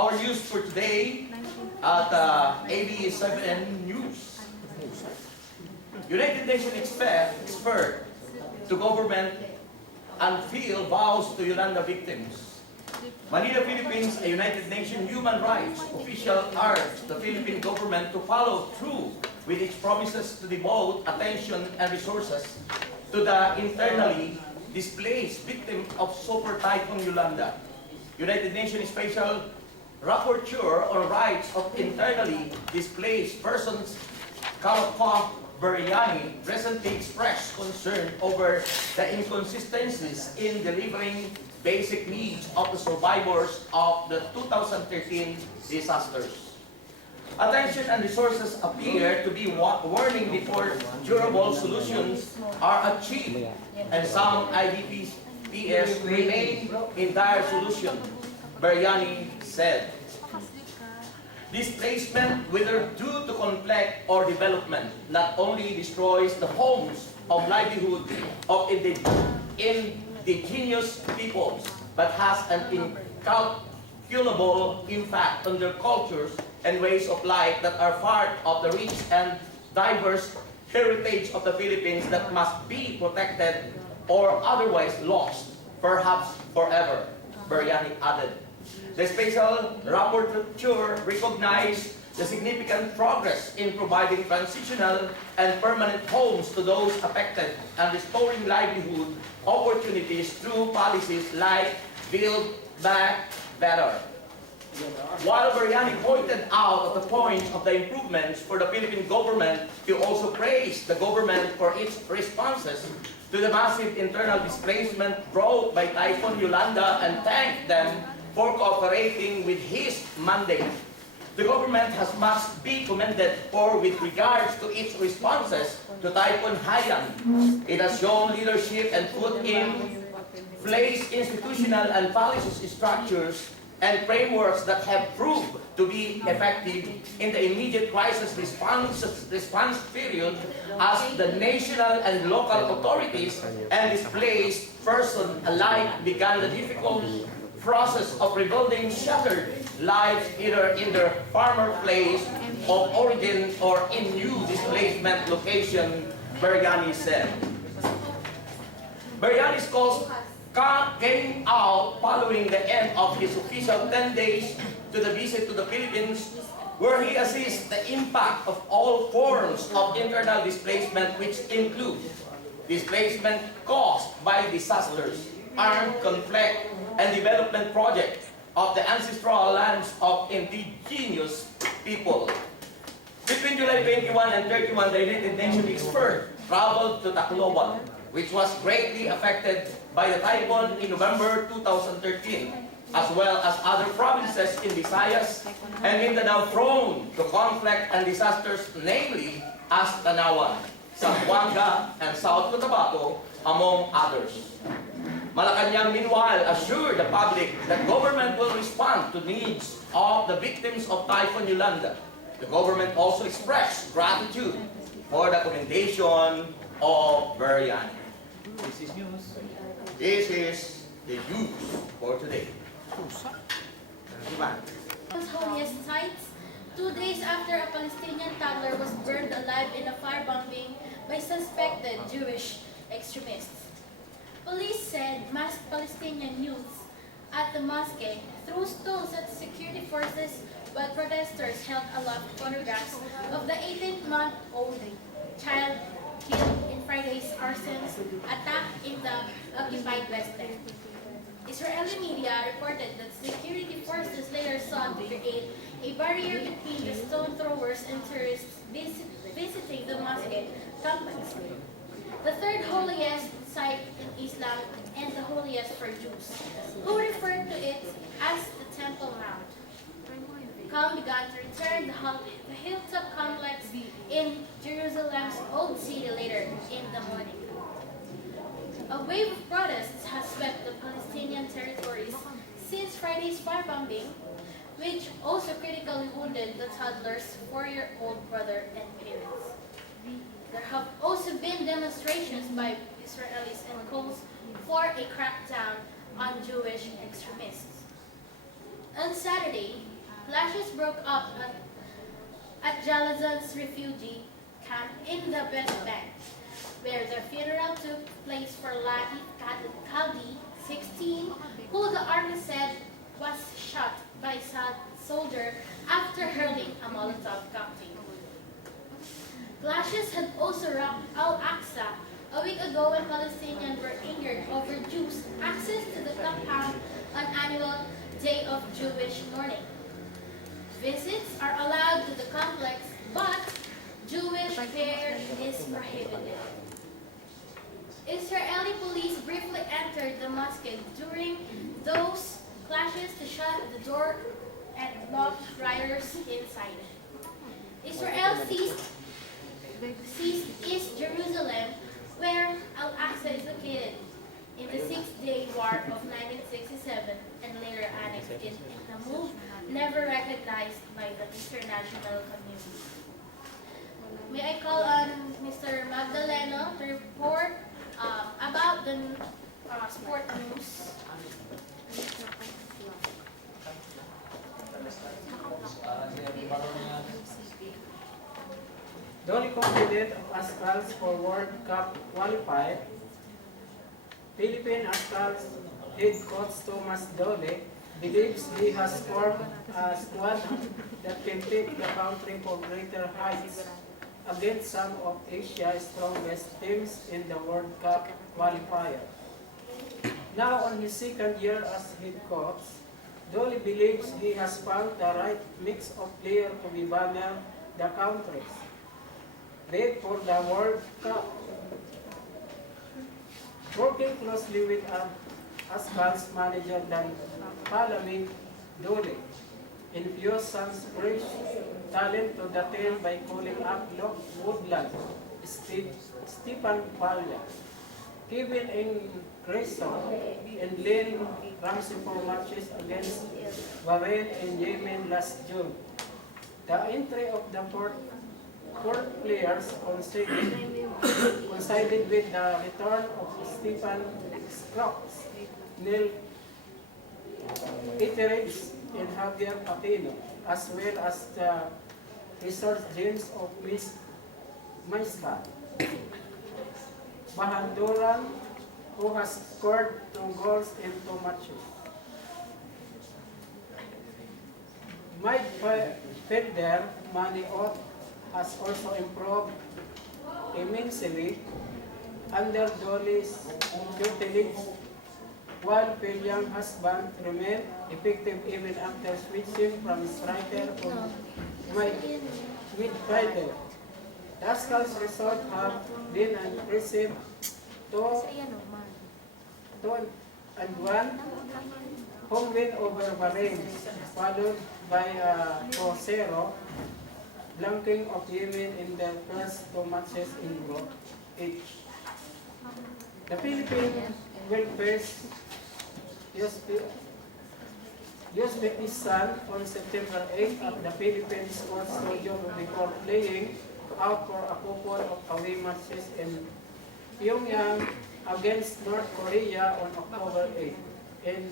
Our news for today at AB7 News. United Nations expert to government unveil vows to Yolanda victims. Manila, Philippines, a United Nations human righs official urged the Philippine government to follow through with its promises to devote attention and resources to the internally displaced victims of Super Typhoon Yolanda. United Nations Special Rapporteur on Rights of Internally Displaced Persons, Kalapa Biryani, recently expressed concern over the inconsistencies in delivering basic needs of the survivors of the 2013 disasters. Attention and resources appear to be warning before durable solutions are achieved, and some IDPs remain in dire solution, Biryani said. Displacement, whether due to conflict or development, not only destroys the homes of livelihood of indigenous peoples, but has an incalculable impact on their cultures and ways of life that are part of the rich and diverse heritage of the Philippines that must be protected or otherwise lost, perhaps forever, Biryani added. The Special Rapporteur recognized the significant progress in providing transitional and permanent homes to those affected and restoring livelihood opportunities through policies like Build Back Better. While Biryani pointed out at the point of the improvements for the Philippine government, he also praised the government for its responses to the massive internal displacement brought by Typhoon Yolanda and thanked them for cooperating with his mandate. The government has much to be commended for with regards to its responses to Typhoon Haiyan. It has shown leadership and put in place institutional and policy structures and frameworks that have proved to be effective in the immediate crisis response period as the national and local authorities and displaced persons alike began the difficult process of rebuilding shattered lives either in their former place of origin or in new displacement location, Biryani said. Biryani's calls came out following the end of his official 10 days to the visit to the Philippines, where he assessed the impact of all forms of internal displacement, which include displacement caused by disasters, armed conflict, and development projects of the ancestral lands of indigenous people. Between July 21 and 31, the United Nations expert traveled to Tacloban, which was greatly affected by the typhoon in November 2013, as well as other provinces in Visayas and Mindanao prone to conflict and disasters, namely as Tanawan, Zamboanga, and South Cotabato, among others. Malacanang, meanwhile, assured the public that government will respond to needs of the victims of Typhoon Yolanda. The government also expressed gratitude for the commendation of Biryani. This is news. This is the news for today. Holiest sites, 2 days after a Palestinian toddler was burned alive in a firebombing by suspected Jewish extremists. Police said masked Palestinian youths at the mosque threw stones at security forces, while protesters held aloft photographs of the 18-month-old child killed in Friday's arson attack in the occupied West Bank. Israeli media reported that security forces later sought to create a barrier between the stone throwers and tourists visiting the mosque complex, the third holiest site in Islam and the holiest for Jews, who referred to it as the Temple Mount. Calm began to return the hilltop complex in Jerusalem's Old City later in the morning. A wave of protests has swept the Palestinian territories since Friday's firebombing, which also critically wounded the toddler's 4-year-old brother and parents. There have also been demonstrations by Israelis and calls for a crackdown on Jewish extremists. On Saturday, clashes broke up at Jalazan's refugee camp in the West Bank, where the funeral took place for Lahi Kaldi, 16, who the army said was shot by a soldier after hurling a Molotov cocktail. Clashes had also rocked Al-Aqsa a week ago when Palestinians were injured over Jews' access to the compound on annual Day of Jewish Mourning. Visits are allowed to the complex, but Jewish prayer is prohibited. Israeli police briefly entered the mosque during those clashes to shut the door and lock rioters inside. Israel seized East Jerusalem, where Al-Aqsa is located, in the Six-Day War of 1967 and later annexed it in a move never recognized by the international community. May I call on Mr. Magdaleno to report about the sport news. Dolly confident of Ascal's for World Cup qualified. Philippine Ascal's head coach Thomas Dolly believes he has formed a squad that can take the country for greater heights against some of Asia's strongest teams in the World Cup qualifier. Now on his second year as head coach, Dolly believes he has found the right mix of players to be banner the countries bid for the World Cup. Working closely with Ascal's manager Dan Palami, Dolly infused some fresh talent to the team by calling up Locke Woodland, Stephen Palya, Kevin Ingreso, and Lynn Ramsey for matches against Bahrain and Yemen last June. The entry of the four players coincided with the return of Stephen Scruggs, Neil Etheridge, and Javier Patino, as well as the resurgence of Miss Maisla Bahanduran, who has scored 2 goals in 2 matches. Midfielder Manny Ott has also improved immensely under Dolly's tutelage, while Young husband remained effective even after switching from striker to midfielder. The Ascal's result have been impressive 2-1 home win over Bahrain, followed by a 2-0 blanking of Yemen in the first 2 matches in Group H. The Philippines will face Uzbekistan on September 8 at the Philippines Sports Stadium before playing out for a couple of away matches in Pyongyang against North Korea on October 8 and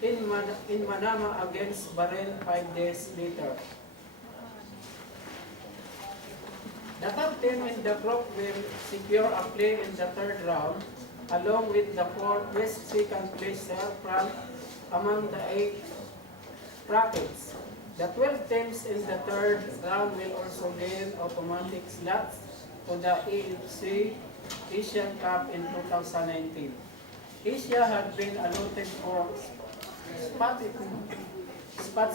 in Manama against Bahrain 5 days later. The top 10 in the group will secure a play in the 3rd round, along with the 4 best second placer from among the 8 brackets. The 12 teams in the 3rd round will also gain automatic slots to the AFC Asian Cup in 2019. Asia had been allotted for spots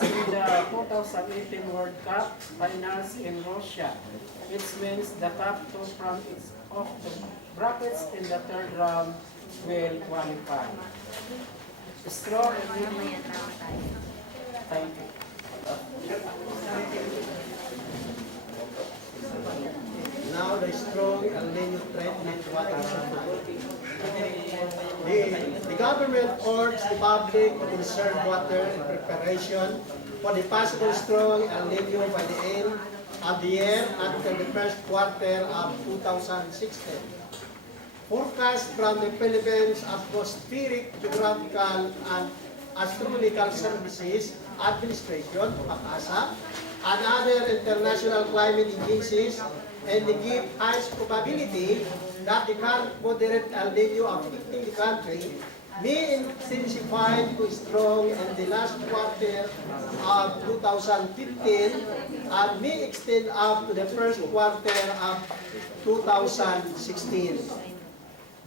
in the 2018 World Cup finals in Russia, which means the top 2 from each of the brackets in the 3rd round will qualify. Strong and thank you. Now the strong El Nino threat with water supply. The government urged the public to conserve water in preparation for the possible strong El Nino by the end of the year until the first quarter of 2016. Forecast from the Philippines Atmospheric, Geographical, and Astronomical Services Administration, PACASA, and other international climate agencies, and they give highest probability that the current moderate El Nino affecting the country may intensify to strong in the last quarter of 2015 and may extend up to the first quarter of 2016.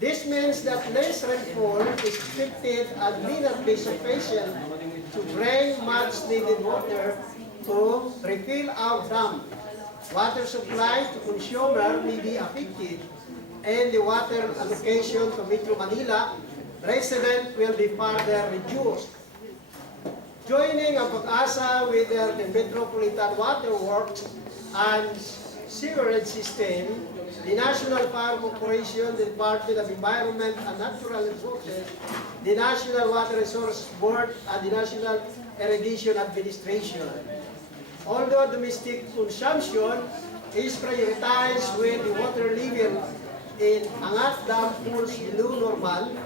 This means that less rainfall is expected and may not be sufficient to bring much needed water to refill our dam. Water supply to consumer may be affected, and the water allocation to Metro Manila resident will be further reduced. Joining ang PACASA with the Metropolitan Water Works and Sewerage System, the National Fire Corporation, the Department of Environment and Natural Resources, the National Water Resources Board, and the National Irrigation Administration. Although domestic consumption is prioritized when the water level in Angat Dam pools below normal,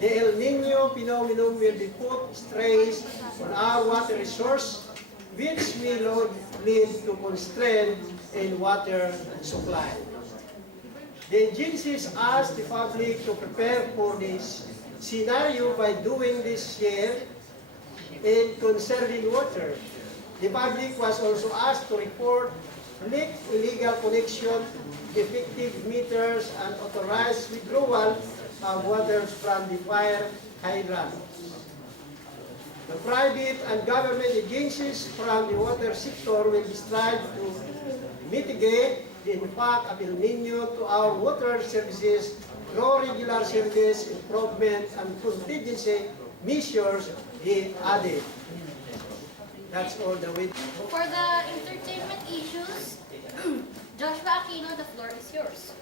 the El Nino phenomenon will be put stress on our water resource, which will lead to constraint in water supply. The agencies asked the public to prepare for this scenario by doing this year in conserving water. The public was also asked to report leak, illegal connection, defective meters, and authorized withdrawal of water from the fire hydrant. The private and government agencies from the water sector will strive to mitigate the impact of El Nino to our water services through regular service improvement and contingency measures, he added. That's all the way. For the entertainment issues, Joshua Aquino, the floor is yours.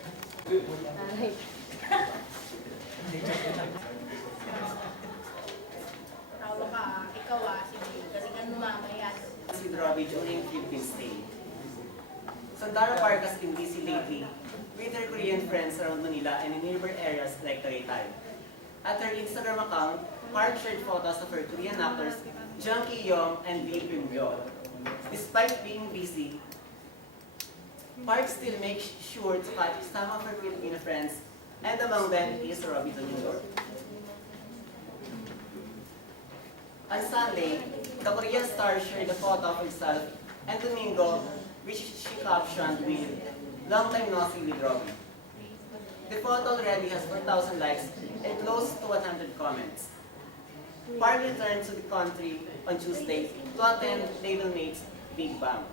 Tawa ka, ikaw sige, kasi ka mamaya. With Robbie during Philippines Day. Sandara Park has been busy lately with her Korean friends around Manila and in neighboring areas like Tagaytay. At her Instagram account, Park shared photos of her Korean actors Jung Ki-young and Lee Pyung-gyo. Despite being busy, Park still makes sure to catch some of her Filipino friends, and among them is Robbie Jr. On Sunday, the Korean star shared a photo of himself and Domingo, which she captioned with, "Long time no see with Robbie." The photo already has 4,000 likes and close to 100 comments. Park returned to the country on Tuesday to attend Label Mate's Big Bang.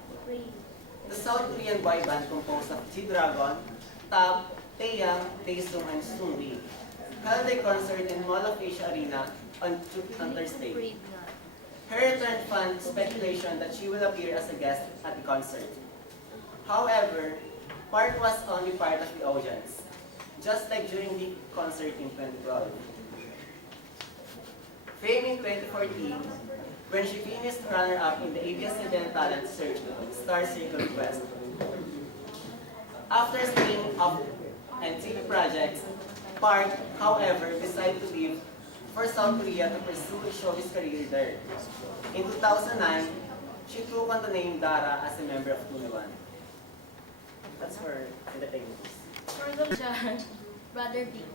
The South Korean boy band composed of G-Dragon, Tab, Taeyang, Taesung, and Seungri held a concert in Mall of Asia Arena on Thursday. Her return fund speculation that she will appear as a guest at the concert. However, Park was only part of the audience, just like during the concert in 2012. Fame in 2014, when she finished runner-up in the ABS-CBN Talent Search Star Circle Quest. After staying up and TV projects, Park, however, decided to leave for South Korea to pursue a showbiz career there. In 2009, she took on the name Dara as a member of 2NE1. That's for entertainment. For the Brother B.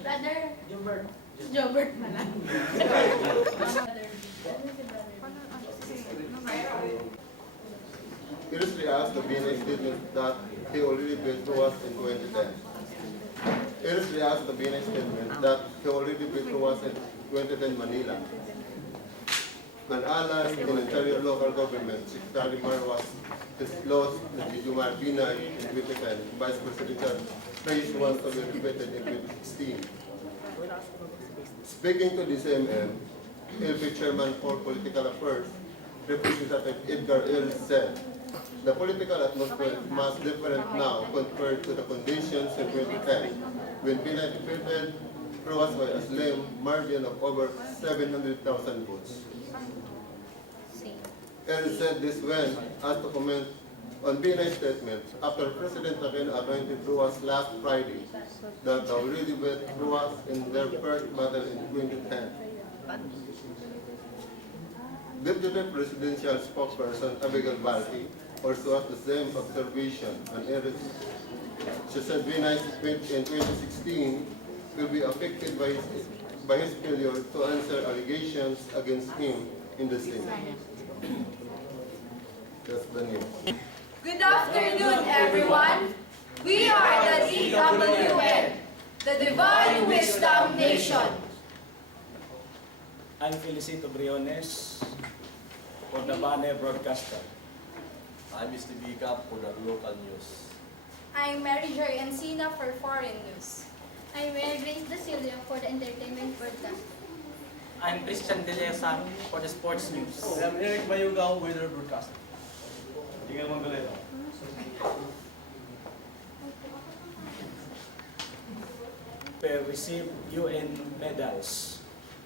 Brother Jobert pala. Previously asked to be in a statement that he already built to us in 2010. Previously asked to be in a statement that he already built to us in 2010 Manila. An ally in interior local government, Secretary Mar was disclosed in the Jumar Binay in 2010, Vice Presidential race was to be repeated in 2016. Speaking to the same end, LP Chairman for Political Affairs, Representative Edgar L. said, the political atmosphere is much different now compared to the conditions in 2010, when Binay defeated Roas by a slim margin of over 700,000 votes. L said this when asked to comment on Binay's statement after President Aquino anointed Roas last Friday that they already beat Roas in their first battle in 2010. Deputy Presidential Spokesperson Abigail Barty also has the same observation, and she said Venus in 2016 will be affected by his failure to answer allegations against him in the Senate. That's the news. Good afternoon, everyone. We are the DWN, the Divine Wisdom Nation. I'm Felicito Briones for the Bane Broadcaster. I'm Mr. Bicap for the local news. I'm Mary Joy Encina for Foreign News. I'm Mary Grace Dasilio for the entertainment broadcast. I'm Christian Delesa for the sports news. I'm Eric Mayugaw, weather broadcaster. Tingnan mo galit. Received UN medals.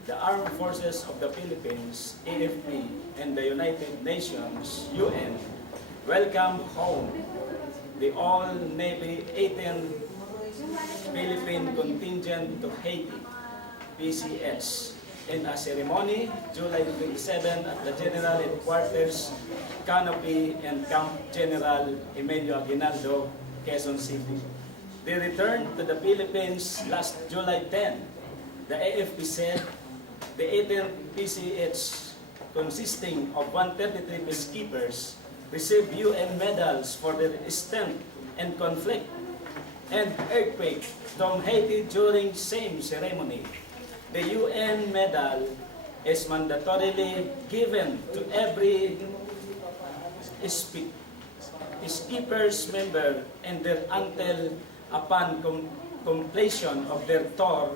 The Armed Forces of the Philippines, AFP, and the United Nations, UN, welcome home the all-Navy 18th Philippine contingent to Haiti, PCS, in a ceremony July 27 at the General Headquarters, Canopy and Camp General Emilio Aguinaldo, Quezon City. They returned to the Philippines last July 10. The AFP said the 18th PCH, consisting of 133 peacekeepers, received UN medals for their strength and conflict and earthquake from Haiti during same ceremony. The UN medal is mandatorily given to every peacekeepers member and their until upon completion of their tour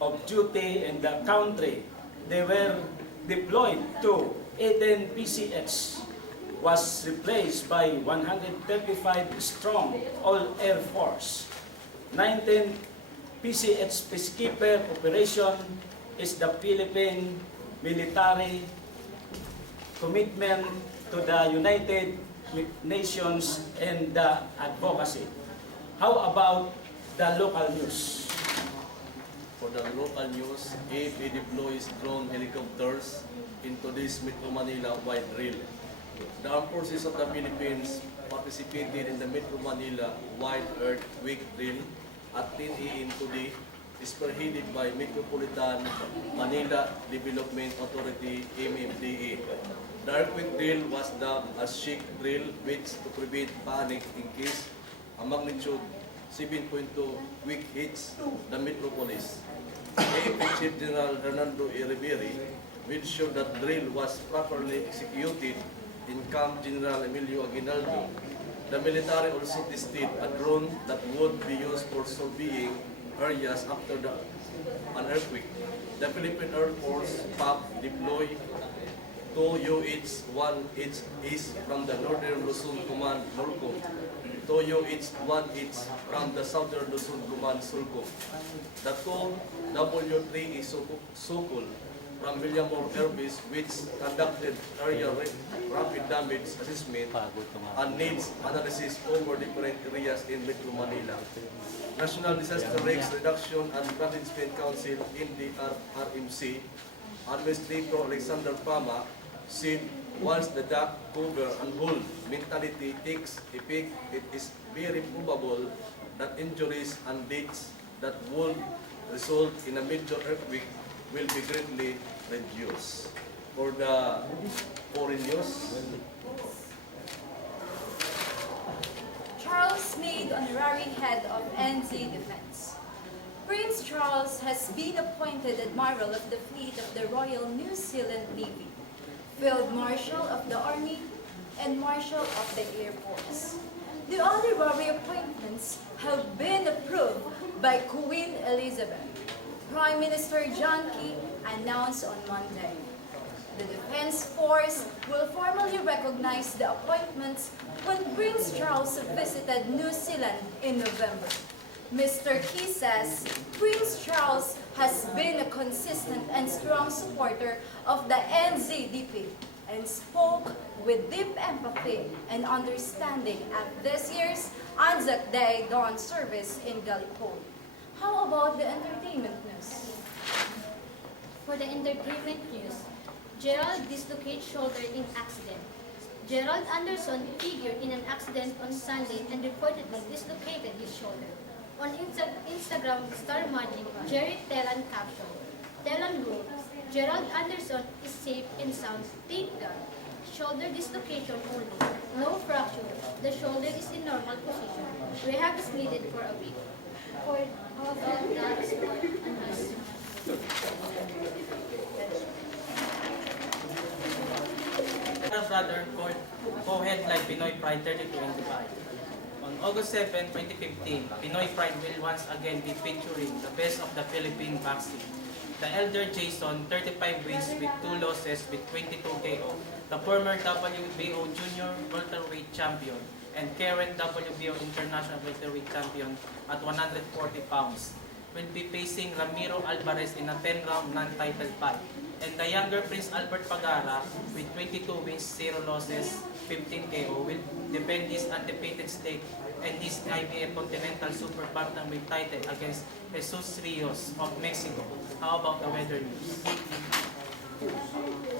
of duty in the country they were deployed to. 18 PCH was replaced by 135 strong all-air force. 19 PCH peacekeeper operation is the Philippine military commitment to the United Nations and the advocacy. How about the local news? For the local news, AFP deploys drone helicopters into this Metro Manila wide drill. The Armed Forces of the Philippines participated in the Metro Manila wide earthquake drill at 10 a.m. today, spearheaded by Metropolitan Manila Development Authority, MMDA. The earthquake drill was dubbed as shake drill, which to prevent panic in case a magnitude 7.2 quake hits the metropolis. AFP Chief General Hernando A. Riveri made sure that drill was properly executed in Camp General Emilio Aguinaldo. The military also tested a drone that would be used for surveying areas after an earthquake. The Philippine Air Force PAP deployed 2 UH-1Hs from the Northern Luzon Command, NORCOM, 2 UH-1Hs from the Southern Luzon Command, SULCOM. The 2 W3E Sukul from Villamor Air Base, which conducted area rapid damage assessment and needs analysis over different areas in Metro Manila. National Disaster Risk Reduction and Management Council, NDRRMC, Administrator Alexander Pama, said once the duck, cover, and bull mentality takes effect, it is very probable that injuries and deaths that would result in a major earthquake will be greatly reduced. For the foreign news, Charles made honorary head of NZ Defense. Prince Charles has been appointed Admiral of the Fleet of the Royal New Zealand Navy, Field Marshal of the Army, and Marshal of the Air Force. The honorary appointments have been approved by Queen Elizabeth. Prime Minister John Key announced on Monday. The Defense Force will formally recognize the appointments when Prince Charles visited New Zealand in November. Mr. Key says Prince Charles has been a consistent and strong supporter of the NZDP and spoke with deep empathy and understanding at this year's Anzac Day dawn service in Gallipoli. How about the entertainment news? For the entertainment news, Gerald dislocates shoulder in accident. Gerald Anderson figured in an accident on Sunday and reportedly dislocated his shoulder. On Instagram star magic, Jerry Telan caption. Telan wrote, Gerald Anderson is safe and sound, thank God. Shoulder dislocation only, no fracture. The shoulder is in normal position. Rehab is needed for a week. For all that sport and us. Brother co-headline Pinoy Pride 3025. On August 7, 2015, Pinoy Pride will once again be featuring the best of the Philippine boxing. The elder Jason, 35 wins with 2 losses with 22 KO. The former WBO Junior Welterweight Champion and current WBO International Welterweight Champion at 140 pounds will be facing Ramiro Alvarez in a 10-round non-title fight. And the younger Prince Albert Pagara, with 22 wins, 0 losses, 15 KO, will defend his undefeated stake and his IBF Continental Super Bantamweight title against Jesus Rios of Mexico. How about the weather news?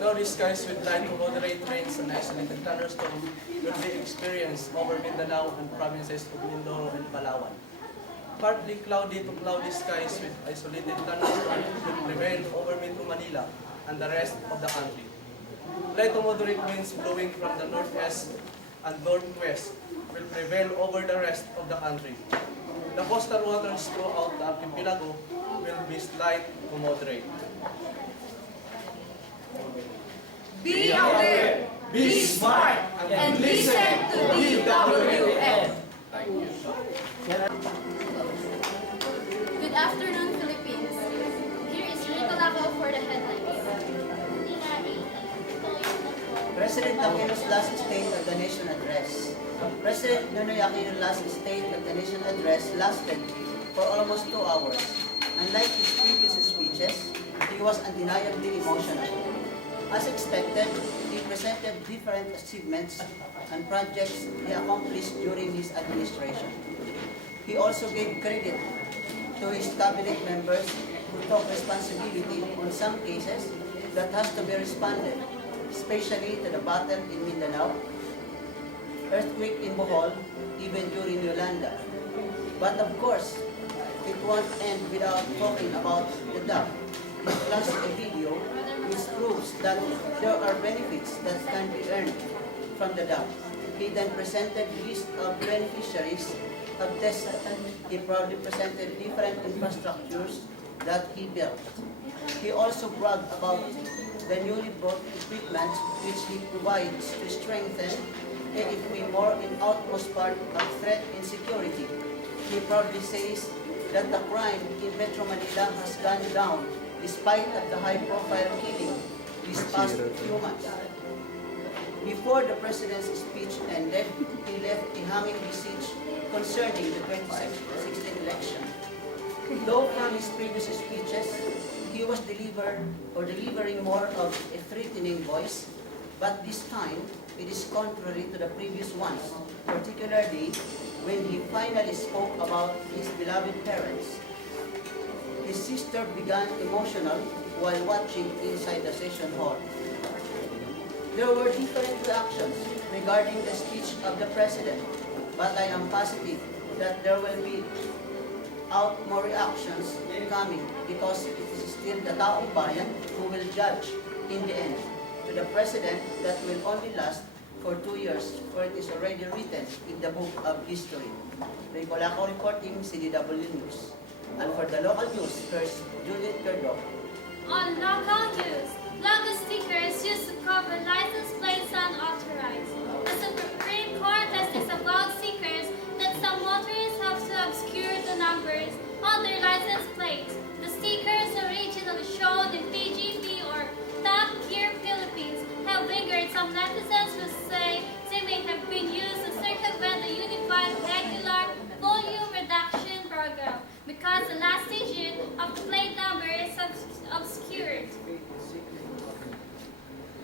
Cloudy skies with light to moderate rains and isolated thunderstorm will be experienced over Mindanao and provinces of Mindoro and Palawan. Partly cloudy to cloudy skies with isolated thunderstorm will prevail over Metro Manila and the rest of the country. Light to moderate winds blowing from the northwest and northwest will prevail over the rest of the country. The coastal waters throughout the archipelago will be slight to moderate. Be aware, be smart, and listen to DWX. Good afternoon, Philippines. Here is Rico Laco for the headlines. President Aquino's last State of the Nation address. President Nonoy Aquino's last State of the Nation address lasted for almost 2 hours. Unlike his previous speeches, he was undeniably emotional. As expected, he presented different achievements and projects he accomplished during his administration. He also gave credit to his cabinet members who took responsibility on some cases that has to be responded, especially to the battle in Mindanao, earthquake in Bohol, even during Yolanda. But of course, it won't end without talking about the DAP. He flashed a video which proves that there are benefits that can be earned from the DAP. He then presented a list of beneficiaries of this. He proudly presented different infrastructures that he built. He also bragged about the newly bought equipment which he provides to strengthen AFP more in outmost part of threat and security. He proudly says that the crime in Metro Manila has gone down despite of the high-profile killing these past few months. Before the president's speech ended, he left a hanging message concerning the 2016 election. Though from his previous speeches, he was delivering more of a threatening voice, but this time it is contrary to the previous ones, particularly when he finally spoke about his beloved parents. His sister began emotional while watching inside the session hall. There were different reactions regarding the speech of the president, but I am positive that there will be more reactions coming because it is still the taong bayan who will judge in the end. To the president, that will only last for 2 years, for it is already written in the book of history. Rico Laco reporting, CDW News. And for the local news, first, Judith Cardo. On local news, logo stickers used to cover license plates unauthorized. The Supreme Court has disavowed stickers that some motorists have to obscure the numbers on their license plates. The stickers originally showed in PGP or Top Gear Philippines have lingered. Some netizens who say they may have been used to circumvent the Unified Regular Volume Reduction Program because the last digit of the plate number is obscured.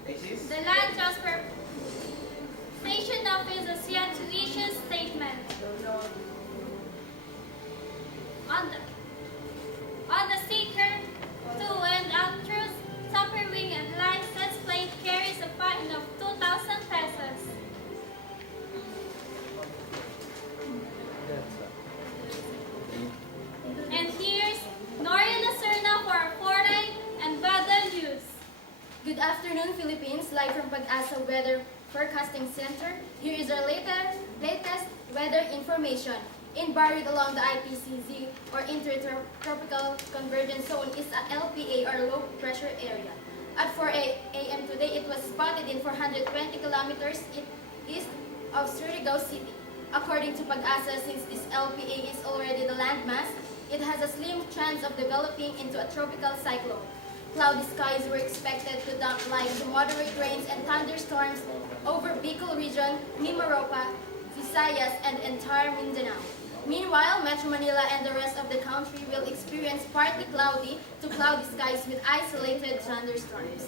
The Land Transportation Office has yet to issue a statement on the sticker 2 and outros, tamper wing and license plate Weather Forecasting Center, here is our latest weather information. Buried along the IPCZ or Intertropical Convergence Zone is a LPA or low pressure area. At 4 a.m. today, it was spotted in 420 kilometers east of Surigao City. According to Pag-asa, since this LPA is already the landmass, it has a slim chance of developing into a tropical cyclone. Cloudy skies were expected to dump light to moderate rains and thunderstorms over Bicol region, Mimaropa, Visayas, and entire Mindanao. Meanwhile, Metro Manila and the rest of the country will experience partly cloudy to cloudy skies with isolated thunderstorms.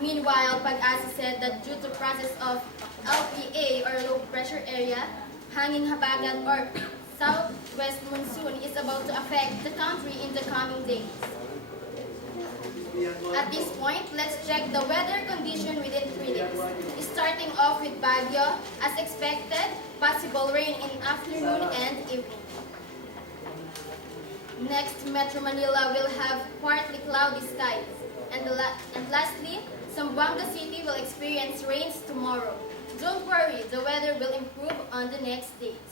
Meanwhile, Pag-asa said that due to process of LPA or low pressure area, hanging habagat or southwest monsoon is about to affect the country in the coming days. At this point, let's check the weather condition within 3 days. Starting off with Baguio, as expected, possible rain in afternoon and evening. Next, Metro Manila will have partly cloudy skies. And lastly, Zamboanga City will experience rains tomorrow. Don't worry, the weather will improve on the next days.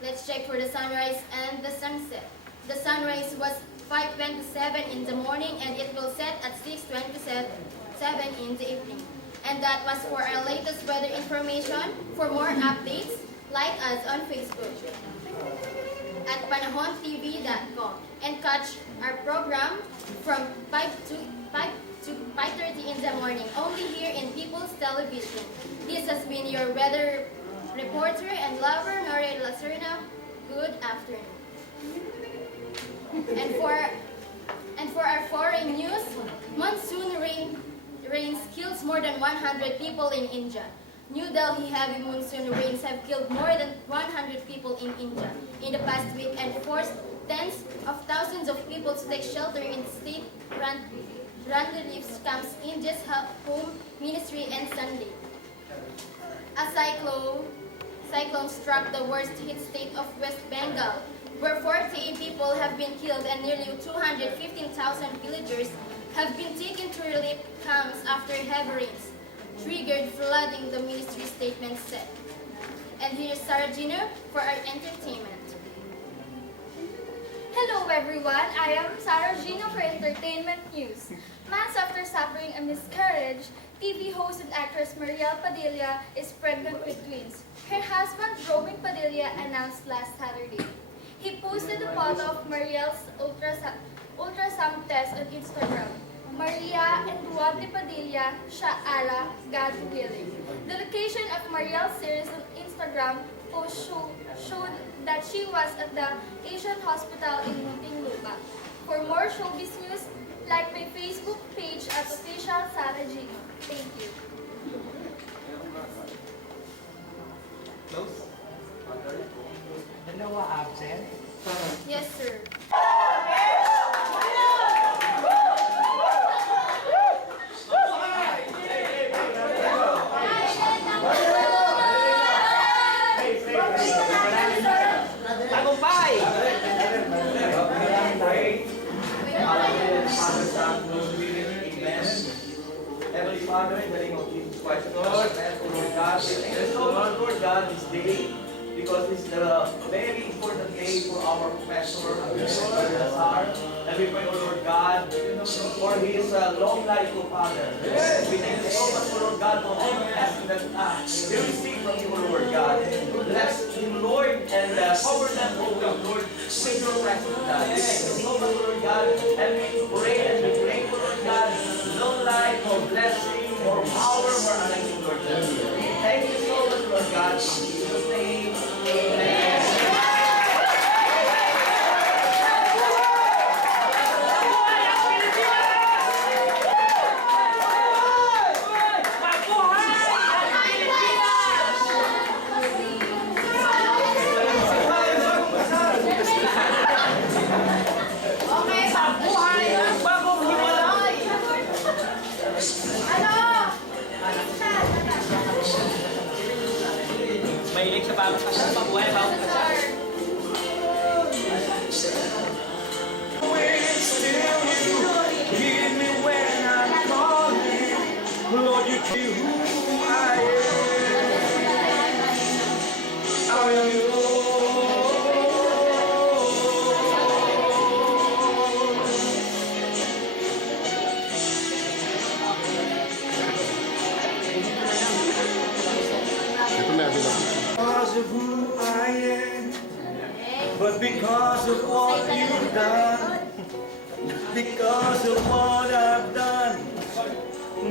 Let's check for the sunrise and the sunset. The sunrise was 5:27 in the morning and it will set at 6:27 in the evening. And that was for our latest weather information. For more updates, like us on Facebook at panahontv.com and catch our program from 5 to 5:30 in the morning, only here in People's Television. This has been your weather reporter and lover, Noria Lacerna. Good afternoon. And for our foreign news, monsoon rains kills more than 100 people in India. New Delhi heavy monsoon rains have killed more than 100 people in India in the past week and forced tens of thousands of people to take shelter in state-run relief camps. India's Home Ministry and Sunday. A cyclone struck the worst hit state of West Bengal, where 48 people have been killed and nearly 215,000 villagers have been taken to relief camps after heavy rains triggered flooding, the ministry statement said. And here's Sarah Gino for our entertainment. Hello everyone, I am Sarah Gino for Entertainment News. Months after suffering a miscarriage, TV host and actress Mariel Padilla is pregnant with twins. Her husband, Robin Padilla, announced last Saturday. He posted a photo of Mariel's ultrasound test on Instagram. Maria and Duarte Padilla, Sha'ala, God willing. The location of Mariel's series on Instagram post showed that she was at the Asian Hospital in Muntinlupa. For more showbiz news, like my Facebook page at official Sarah Gino. Thank you. Dalawa absent? Yes, sir. Heavenly Father, in the name of Jesus Christ, Lord, and Lord God, we thank you so much, Lord God, this day, because this is a very important day for our professor, Brother Lazar. And we pray, Lord God, for his long life, O Father. We thank you so much, Lord God, for all the blessings that he received from you, Lord God. Bless him, Lord, and cover them, Lord, with your presence, God. We thank you so much, Lord God, and we pray and we pray, Lord God, long life, more blessing, more power, more anointing, Lord God. Thank you so much, Lord God. In Jesus' name, amen. Mahilig sa bagong kasal, mabuhay bagong kasal. Give me when I'm calling. Lord, you see who I am yours. Because of who I am, but because of what you've done, because of what I've done,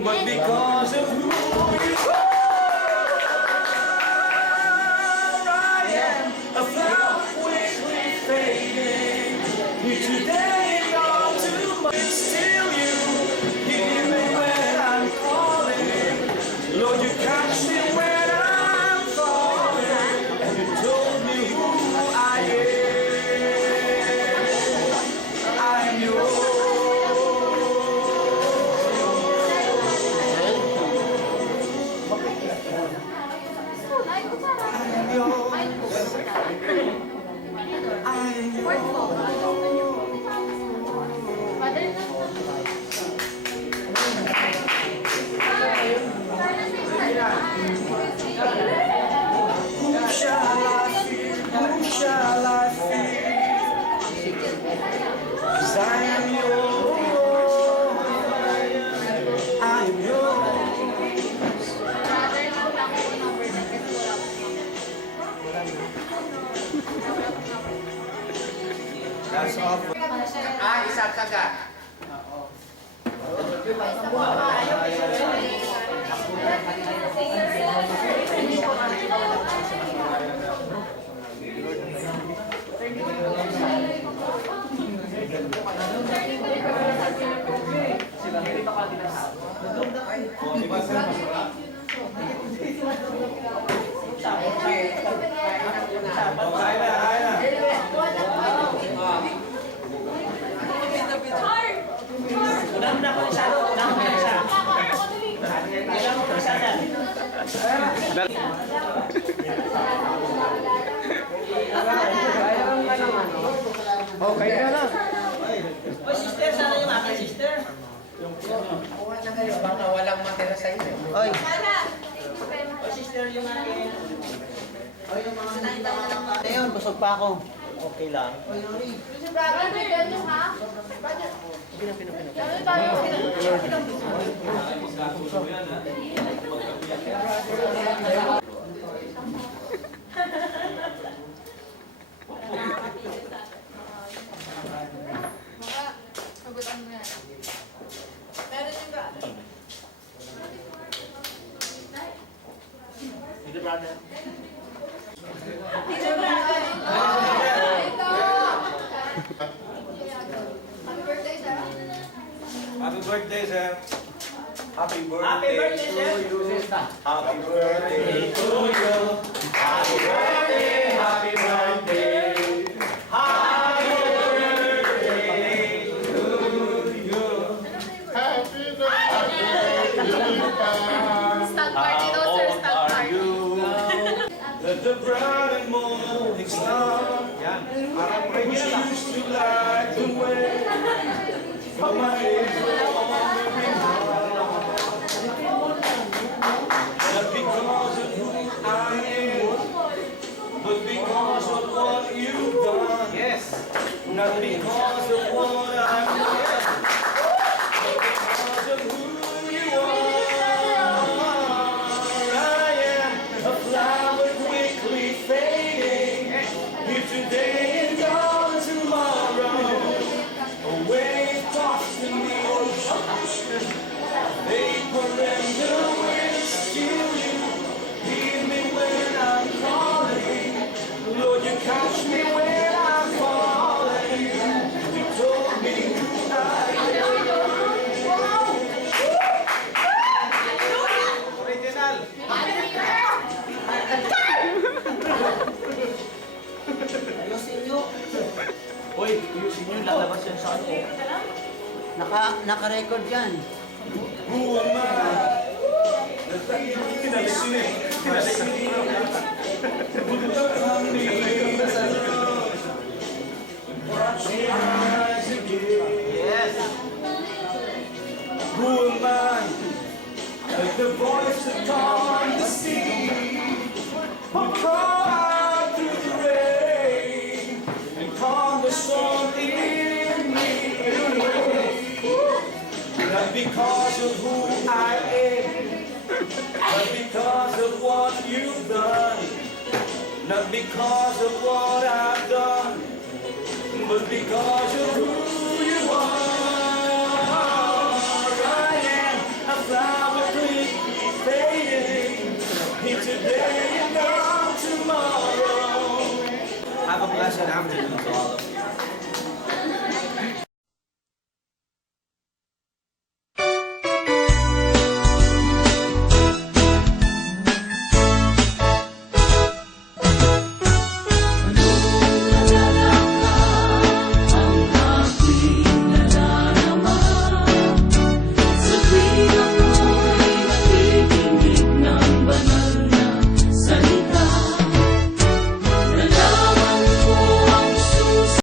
but because of who you are. I am a flower quickly fading, here today and gone tomorrow. It's still you, hear me when I'm calling. Lord, you catch me when I'm falling, and you told me who I am. I am yours. Who shall I fear? Who shall I fear? 'Cause I am yours. I am yours. That's all. Isang kagat. Okay na lang. Oy, sister, sana yung akin, sister. Baka walang matira sa inyo. Oy, Oy, sister, yung akin. ayun, busog pa ako. Okay lang. Happy birthday, sir. Happy birthday, Happy birthday, to sir. you. Happy birthday to you. Happy birthday, happy birthday. Happy birthday to you. Happy birthday to you. How old are you? Let the bright and morning star which used to light the way for my days wandering heart. Not because of who I am, but because of what you've done. Yes. Not because of what I've done, but because of who you are. I am a flower quickly fading, here today and gone tomorrow. A wave tossed in the ocean, vapor and the wind still you. Hear me when I'm calling, Lord, you catch me when I'm falling. You told me who I am. Original. Ayusin nyo. Uy, ayusin nyo, lalabas yan sa ano. Naka-record yan. Who am I? Pinalisig. Yes. Who am I? Let the waves that calm the sea will crawl out through the rain and calm the storm in me. Not because of who I am, but because of what you've done. Not because of what I've done, but because of who